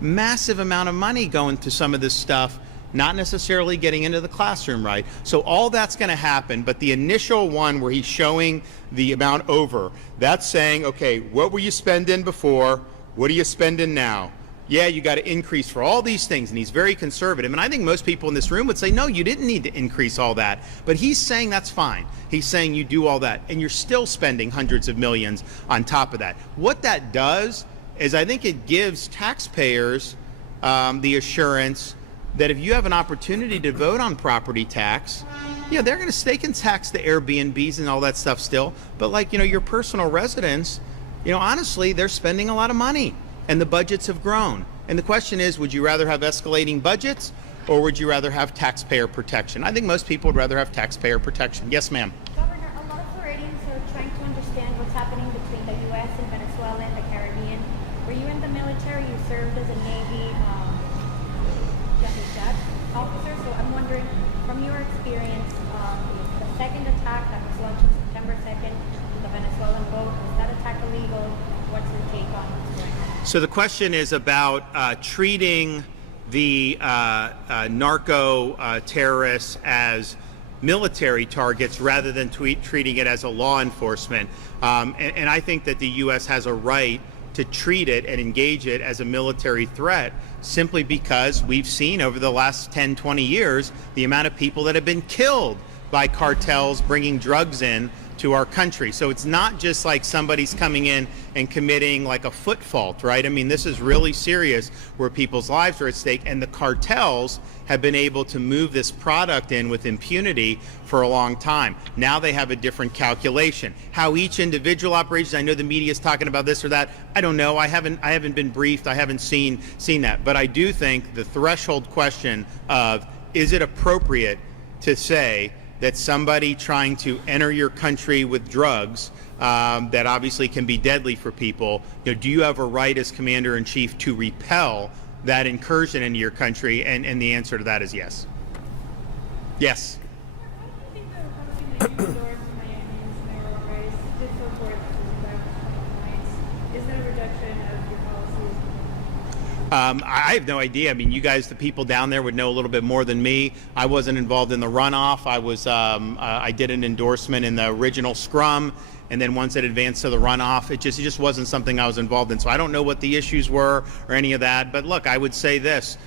massive amount of money going to some of this stuff, not necessarily getting into the classroom, right? So all that's going to happen, but the initial one where he's showing the amount over, that's saying, okay, what were you spending before? What are you spending now? Yeah, you got to increase for all these things, and he's very conservative. And I think most people in this room would say, no, you didn't need to increase all that. But he's saying that's fine. He's saying you do all that, and you're still spending hundreds of millions on top of that. What that does is I think it gives taxpayers the assurance that if you have an opportunity to vote on property tax, they can tax the Airbnbs and all that stuff still. But like, your personal residence, honestly, they're spending a lot of money. And the budgets have grown. And the question is, would you rather have escalating budgets or would you rather have taxpayer protection? I think most people would rather have taxpayer protection. Yes, ma'am. Governor, a lot of Floridians are trying to understand what's happening between the U.S. and Venezuela and the Caribbean. Were you in the military? You served as a Navy jet officer. So I'm wondering, from your experience, the second attack that was launched on September 2nd, the Venezuelan boat, was that attack illegal? What's your take on what's going on? So the question is about treating the narco terrorists as military targets rather than treating it as a law enforcement. And I think that the U.S. has a right to treat it and engage it as a military threat simply because we've seen over the last 10, 20 years the amount of people that have been killed by cartels bringing drugs in to our country. So it's not just like somebody's coming in and committing like a foot fault, right? I mean, this is really serious where people's lives are at stake, and the cartels have been able to move this product in with impunity for a long time. Now they have a different calculation. How each individual operates, I know the media is talking about this or that. I don't know. I haven't been briefed. I haven't seen that. But I do think the threshold question of, is it appropriate to say that somebody trying to enter your country with drugs that obviously can be deadly for people, do you have a right as Commander-in-Chief to repel that incursion into your country? And the answer to that is yes. Yes. Why do you think the Republican that you endorsed in Miami's mayoral race did so poorly in compliance? Is that a reduction of your policies? I have no idea. I mean, you guys, the people down there, would know a little bit more than me. I wasn't involved in the runoff. I did an endorsement in the original scrum, and then once it advanced to the runoff, it just wasn't something I was involved in. So I don't know what the issues were or any of that. But look, I would say this.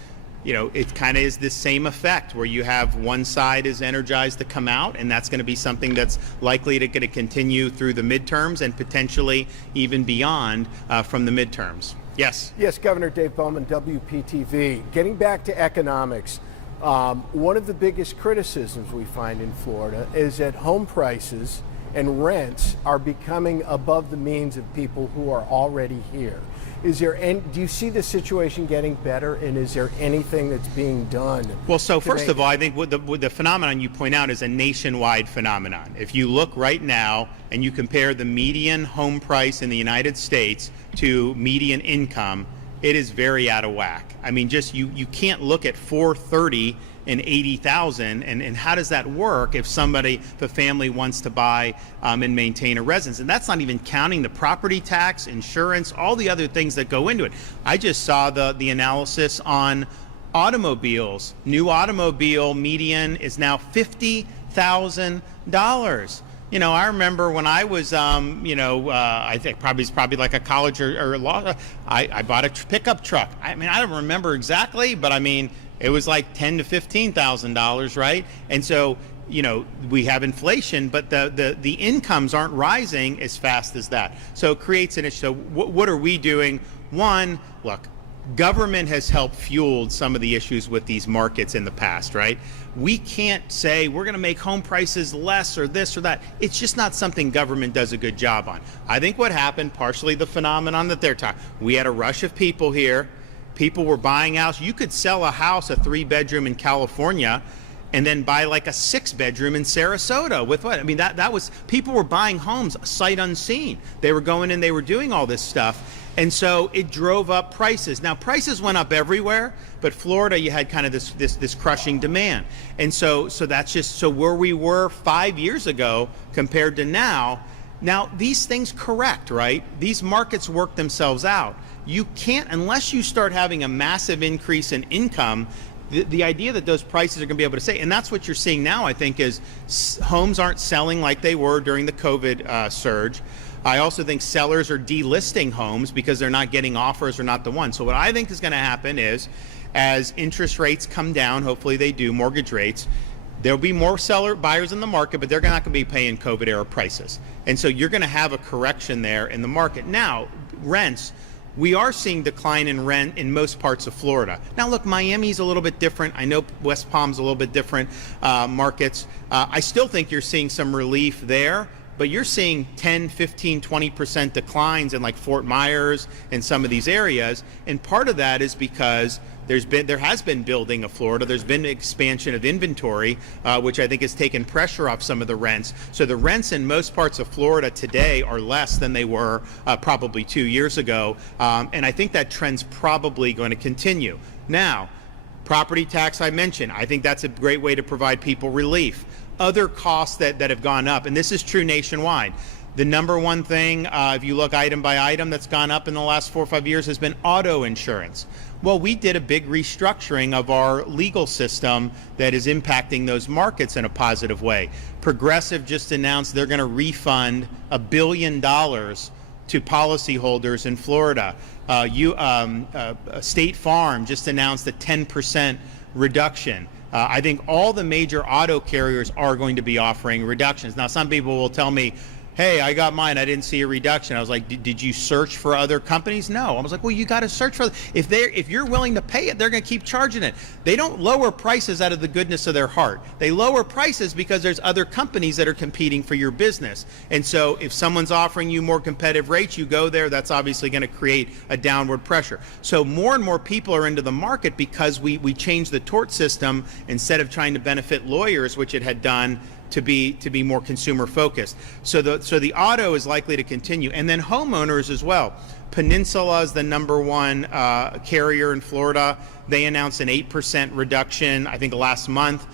It kind of is this same effect where you have one side is energized to come out, and that's going to be something that's likely to continue through the midterms and potentially even beyond from the midterms. Yes. Yes, Governor Dave Bowman, WPTV. Getting back to economics, one of the biggest criticisms we find in Florida is that home prices and rents are becoming above the means of people who are already here. Do you see the situation getting better, and is there anything that's being done? Well, so first of all, I think what the phenomenon you point out is a nationwide phenomenon. If you look right now and you compare the median home price in the United States to median income, it is very out of whack. I mean, just you can't look at 430 and 80,000, and how does that work if a family wants to buy and maintain a residence? And that's not even counting the property tax, insurance, all the other things that go into it. I just saw the analysis on automobiles. New automobile median is now $50,000. I remember when I was, I think probably like a college or law, I bought a pickup truck. I mean, I don't remember exactly, but I mean, it was like $10,000 to $15,000, right? And so, we have inflation, but the incomes aren't rising as fast as that. So it creates an issue. So what are we doing? One, look, government has helped fuel some of the issues with these markets in the past, right? We can't say we're going to make home prices less or this or that. It's just not something government does a good job on. I think what happened, partially the phenomenon that they're talking, we had a rush of people here. People were buying houses. You could sell a house, a 3-bedroom in California, and then buy like a 6-bedroom in Sarasota with what? I mean, that was, people were buying homes sight unseen. They were going in, they were doing all this stuff. And so it drove up prices. Now, prices went up everywhere, but Florida, you had kind of this crushing demand. And so that's just, so where we were 5 years ago compared to now, these things correct, right? These markets work themselves out. You can't, unless you start having a massive increase in income, the idea that those prices are going to be able to stay, and that's what you're seeing now, I think, is homes aren't selling like they were during the COVID surge. I also think sellers are delisting homes because they're not getting offers or not the one. So what I think is going to happen is, as interest rates come down, hopefully they do, mortgage rates, there'll be more buyers in the market, but they're not going to be paying COVID-era prices. And so you're going to have a correction there in the market. Now, rents, we are seeing decline in rent in most parts of Florida. Now, look, Miami's a little bit different. I know West Palm's a little bit different markets. I still think you're seeing some relief there, but you're seeing 10, 15, 20% declines in like Fort Myers and some of these areas. And part of that is because there has been building of Florida. There's been expansion of inventory, which I think has taken pressure off some of the rents. So the rents in most parts of Florida today are less than they were probably 2 years ago. And I think that trend's probably going to continue. Now, property tax I mentioned, I think that's a great way to provide people relief. Other costs that have gone up, and this is true nationwide. The number one thing, if you look item by item, that's gone up in the last 4 or 5 years has been auto insurance. Well, we did a big restructuring of our legal system that is impacting those markets in a positive way. Progressive just announced they're going to refund $1 billion to policyholders in Florida. State Farm just announced a 10% reduction. I think all the major auto carriers are going to be offering reductions. Now, some people will tell me, hey, I got mine, I didn't see a reduction. I was like, did you search for other companies? No. I was like, well, you got to search for, if you're willing to pay it, they're going to keep charging it. They don't lower prices out of the goodness of their heart. They lower prices because there's other companies that are competing for your business. And so if someone's offering you more competitive rates, you go there, that's obviously going to create a downward pressure. So more and more people are into the market because we changed the tort system instead of trying to benefit lawyers, which it had done, to be more consumer focused. So the auto is likely to continue, and then homeowners as well. Peninsula is the #1 carrier in Florida. They announced an 8% reduction, I think, last month.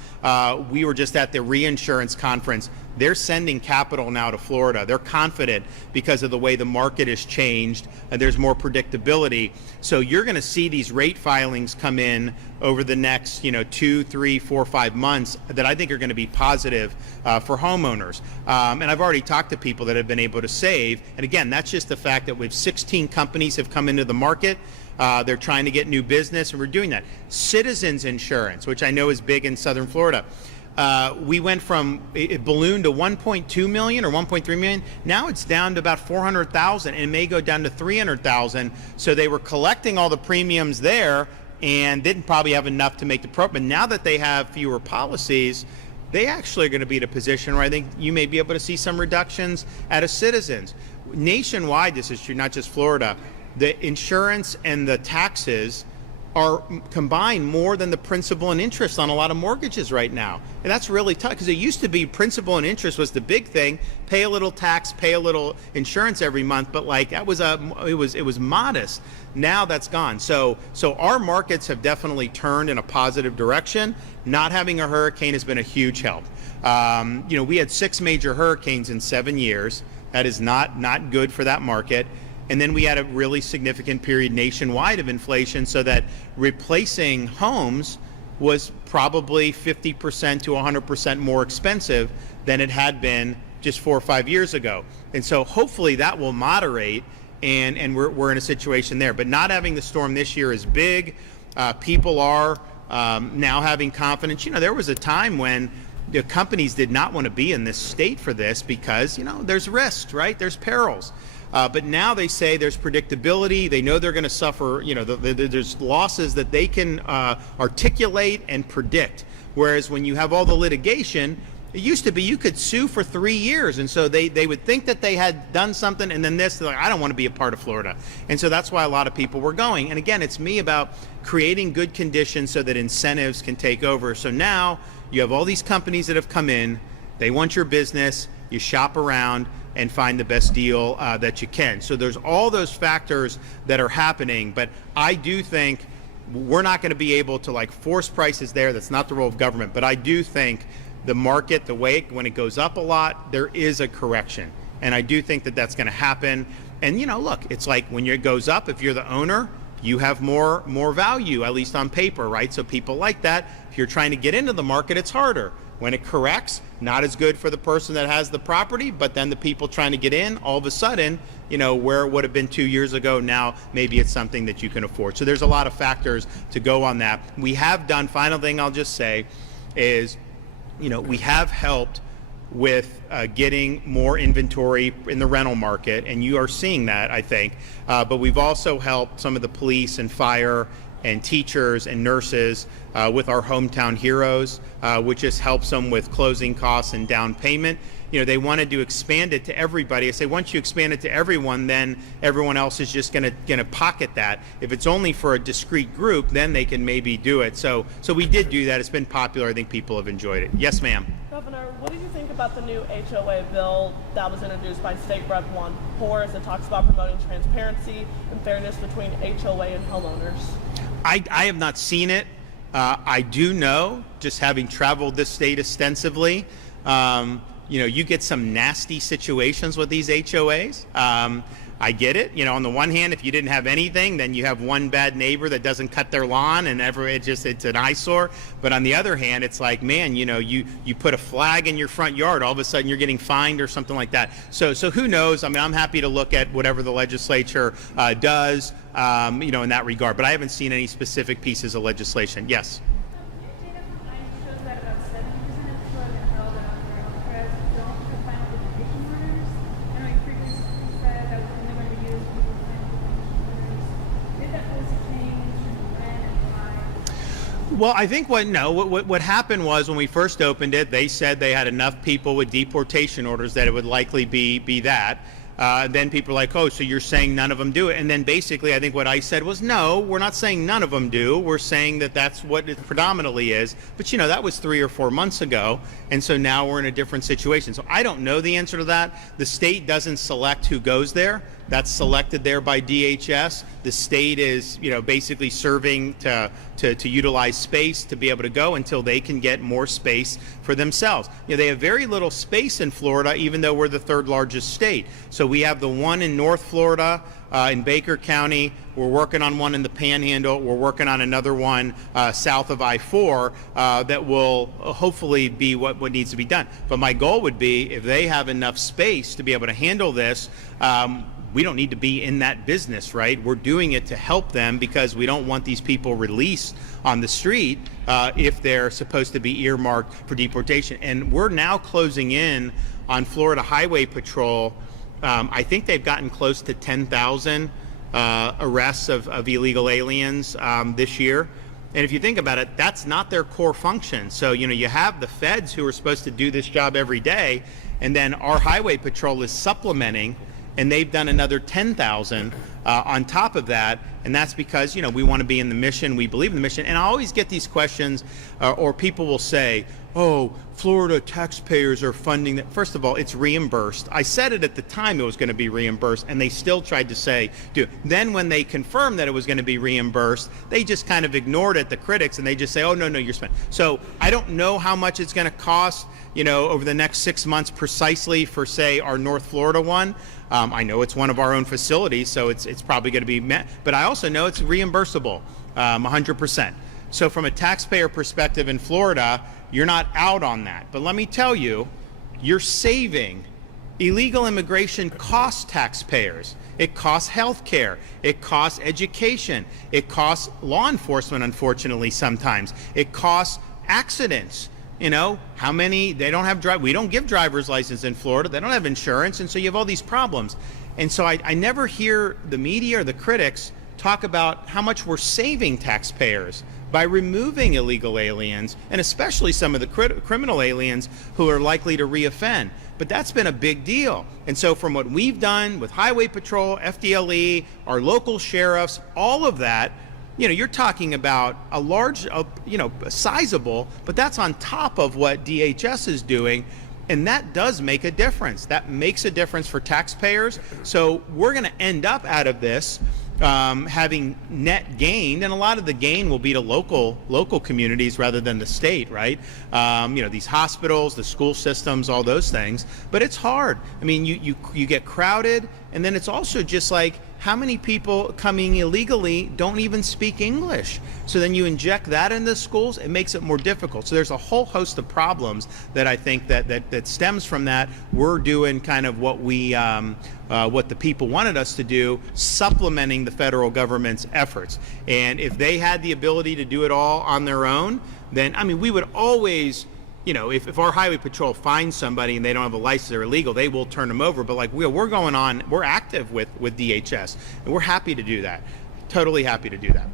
We were just at the reinsurance conference. they're sending capital now to Florida. They're confident because of the way the market has changed and there's more predictability. So you're going to see these rate filings come in over the next 2, 3, 4, 5 months that I think are going to be positive for homeowners. And I've already talked to people that have been able to save. And again, that's just the fact that we've 16 companies have come into the market. They're trying to get new business, and we're doing that. Citizens insurance, which I know is big in Southern Florida. We went from, it ballooned to 1.2 million or 1.3 million. Now it's down to about 400,000, and it may go down to 300,000. So they were collecting all the premiums there and didn't probably have enough to make the pro. But now that they have fewer policies, they actually are going to be in a position where I think you may be able to see some reductions out of Citizens. Nationwide, this is true, not just Florida. The insurance and the taxes are combined more than the principal and interest on a lot of mortgages right now. And that's really tough, because it used to be principal and interest was the big thing. Pay a little tax, pay a little insurance every month, but like that was it was modest. Now that's gone. So our markets have definitely turned in a positive direction. Not having a hurricane has been a huge help. We had 6 major hurricanes in 7 years. That is not good for that market. And then we had a really significant period nationwide of inflation, so that replacing homes was probably 50% to 100% more expensive than it had been just 4 or 5 years ago. And so hopefully that will moderate, and we're in a situation there. But not having the storm this year is big. People are now having confidence. There was a time when the companies did not want to be in this state for this because, there's risks, right? There's perils. But now they say there's predictability. They know they're going to suffer. There's losses that they can articulate and predict. Whereas when you have all the litigation, it used to be you could sue for 3 years. And so they would think that they had done something, and then they're like, I don't want to be a part of Florida. And so that's why a lot of people were going. And again, it's me about creating good conditions so that incentives can take over. So now you have all these companies that have come in. They want your business. You shop around and find the best deal that you can. So there's all those factors that are happening, but I do think we're not going to be able to force prices there. That's not the role of government. But I do think the market, when it goes up a lot, there is a correction. And I do think that that's going to happen. And look, it's like when it goes up, if you're the owner, you have more value, at least on paper, right? So people like that. If you're trying to get into the market, it's harder. When it corrects, not as good for the person that has the property, but then the people trying to get in, all of a sudden, where it would have been 2 years ago, now maybe it's something that you can afford. So there's a lot of factors to go on that. We have done, final thing I'll just say is, we have helped with getting more inventory in the rental market, and you are seeing that, I think. But we've also helped some of the police and fire and teachers and nurses with our Hometown Heroes, which just helps them with closing costs and down payment. They wanted to expand it to everybody. I say once you expand it to everyone, then everyone else is just going to pocket that. If it's only for a discrete group, then they can maybe do it. So we did do that. It's been popular. I think people have enjoyed it. Yes, ma'am. Governor, what do you think about the new HOA bill that was introduced by State Rep. Juan Porras that talks about promoting transparency and fairness between HOA and homeowners? I have not seen it. I do know, just having traveled this state extensively, you get some nasty situations with these HOAs. I get it. On the one hand, if you didn't have anything, then you have one bad neighbor that doesn't cut their lawn, and it's an eyesore. But on the other hand, it's like, man, you put a flag in your front yard, all of a sudden you're getting fined or something like that. So who knows? I mean, I'm happy to look at whatever the legislature does, in that regard. But I haven't seen any specific pieces of legislation. Yes. Well, I think what happened was when we first opened it, they said they had enough people with deportation orders that it would likely be that. Then people were like, oh, so you're saying none of them do it. And then basically I think what I said was, no, we're not saying none of them do. We're saying that that's what it predominantly is. But, that was 3 or 4 months ago. And so now we're in a different situation. So I don't know the answer to that. The state doesn't select who goes there. That's selected there by DHS. The state is, basically serving to to utilize space to be able to go until they can get more space for themselves. They have very little space in Florida, even though we're the third largest state. So we have the one in North Florida, in Baker County. We're working on one in the Panhandle. We're working on another one south of I-4 that will hopefully be what needs to be done. But my goal would be, if they have enough space to be able to handle this, we don't need to be in that business, right? We're doing it to help them because we don't want these people released on the street if they're supposed to be earmarked for deportation. And we're now closing in on Florida Highway Patrol. I think they've gotten close to 10,000 arrests of illegal aliens this year. And if you think about it, that's not their core function. So, you have the feds who are supposed to do this job every day, and then our Highway Patrol is supplementing, and they've done another 10,000 on top of that. And that's because, we want to be in the mission, we believe in the mission. And I always get these questions, or people will say, oh, Florida taxpayers are funding that. First of all, it's reimbursed. I said it at the time it was going to be reimbursed, and they still tried to say, dude. Then when they confirmed that it was going to be reimbursed, they just kind of ignored it, the critics, and they just say, oh, no, you're spending. So I don't know how much it's going to cost, over the next 6 months precisely for, say, our North Florida one. I know it's one of our own facilities, so it's probably going to be met. But I also know it's reimbursable, 100%. So from a taxpayer perspective in Florida, you're not out on that. But let me tell you, you're saving. Illegal immigration costs taxpayers. It costs health care. It costs education. It costs law enforcement, unfortunately, sometimes. It costs accidents. How many, they don't have we don't give driver's license in Florida. They don't have insurance. And so you have all these problems. And so I never hear the media or the critics talk about how much we're saving taxpayers by removing illegal aliens, and especially some of the criminal aliens who are likely to reoffend. But that's been a big deal. And so from what we've done with Highway Patrol, FDLE, our local sheriffs, all of that, you're talking about a large, sizable, but that's on top of what DHS is doing. And that does make a difference. That makes a difference for taxpayers. So we're going to end up out of this having net gained, and a lot of the gain will be to local communities rather than the state, right? These hospitals, the school systems, all those things. But it's hard. I mean, you get crowded, and then it's also just like, how many people coming illegally don't even speak English? So then you inject that into schools, it makes it more difficult. So there's a whole host of problems that I think that stems from that. We're doing kind of what what the people wanted us to do, supplementing the federal government's efforts. And if they had the ability to do it all on their own, then, we would always, if our Highway Patrol finds somebody and they don't have a license or illegal, they will turn them over. But we're active with DHS, and we're happy to do that. Totally happy to do that.